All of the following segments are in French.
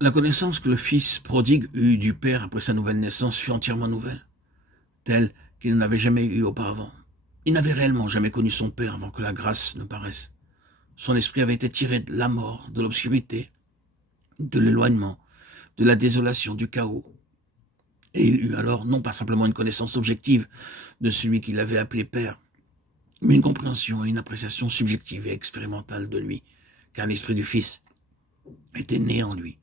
La connaissance que le fils prodigue eut du père après sa nouvelle naissance fut entièrement nouvelle, telle qu'il n'avait jamais eue auparavant. Il n'avait réellement jamais connu son père avant que la grâce ne paraisse. Son esprit avait été tiré de la mort, de l'obscurité, de l'éloignement, de la désolation, du chaos. Et il eut alors non pas simplement une connaissance objective de celui qu'il avait appelé père, mais une compréhension et une appréciation subjective et expérimentale de lui, car l'esprit du Fils était né en lui,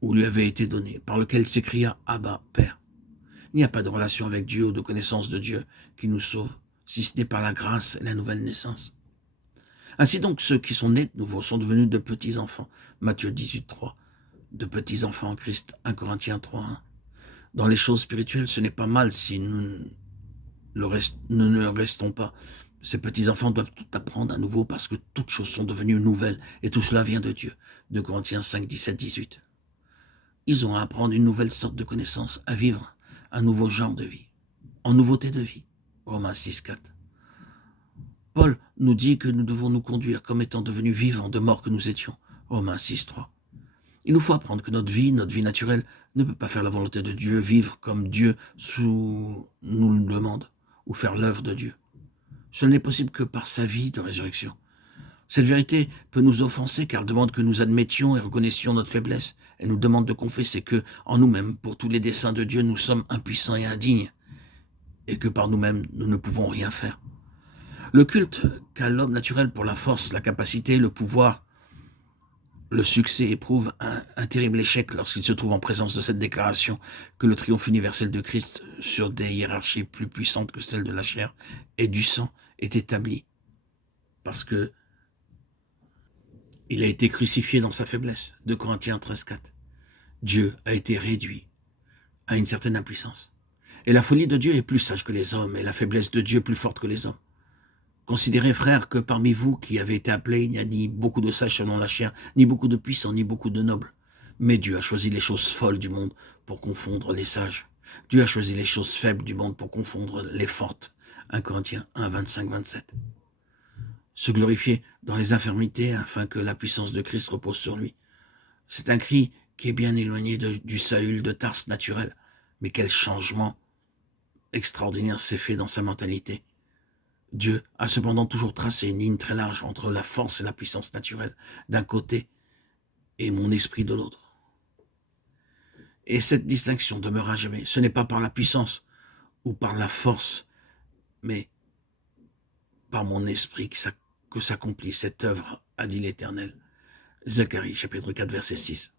ou lui avait été donné, par lequel s'écria Abba, Père. Il n'y a pas de relation avec Dieu ou de connaissance de Dieu qui nous sauve, si ce n'est par la grâce et la nouvelle naissance. Ainsi donc, ceux qui sont nés de nouveau sont devenus de petits enfants. Matthieu 18, 3. De petits enfants en Christ. 1 Corinthiens 3, 1. Dans les choses spirituelles, ce n'est pas mal si nous ne restons pas. Ces petits-enfants doivent tout apprendre à nouveau parce que toutes choses sont devenues nouvelles et tout cela vient de Dieu. 2 Corinthiens 5, 17, 18. Ils ont à apprendre une nouvelle sorte de connaissance, à vivre un nouveau genre de vie, en nouveauté de vie. Romains 6, 4. Paul nous dit que nous devons nous conduire comme étant devenus vivants de mort que nous étions. Romains 6, 3. Il nous faut apprendre que notre vie naturelle, ne peut pas faire la volonté de Dieu, vivre comme Dieu nous le demande, ou faire l'œuvre de Dieu. Ce n'est possible que par sa vie de résurrection. Cette vérité peut nous offenser car elle demande que nous admettions et reconnaissions notre faiblesse. Elle nous demande de confesser que, en nous-mêmes, pour tous les desseins de Dieu, nous sommes impuissants et indignes, et que par nous-mêmes, nous ne pouvons rien faire. Le culte qu'a l'homme naturel pour la force, la capacité, le pouvoir, le succès éprouve un terrible échec lorsqu'il se trouve en présence de cette déclaration que le triomphe universel de Christ sur des hiérarchies plus puissantes que celles de la chair et du sang est établi. Parce que il a été crucifié dans sa faiblesse. 2 Corinthiens 13, 4. Dieu a été réduit à une certaine impuissance. Et la folie de Dieu est plus sage que les hommes, et la faiblesse de Dieu plus forte que les hommes. Considérez, frères, que parmi vous qui avez été appelés, il n'y a ni beaucoup de sages selon la chair, ni beaucoup de puissants, ni beaucoup de nobles. Mais Dieu a choisi les choses folles du monde pour confondre les sages. Dieu a choisi les choses faibles du monde pour confondre les fortes. 1 Corinthiens 1, 25, 27. Se glorifier dans les infirmités afin que la puissance de Christ repose sur lui. C'est un cri qui est bien éloigné du Saül de Tarse naturel. Mais quel changement extraordinaire s'est fait dans sa mentalité. Dieu a cependant toujours tracé une ligne très large entre la force et la puissance naturelle d'un côté et mon esprit de l'autre. Et cette distinction demeurera jamais. Ce n'est pas par la puissance ou par la force, mais par mon esprit que s'accomplit cette œuvre, a dit l'Éternel. Zacharie chapitre 4 verset 6.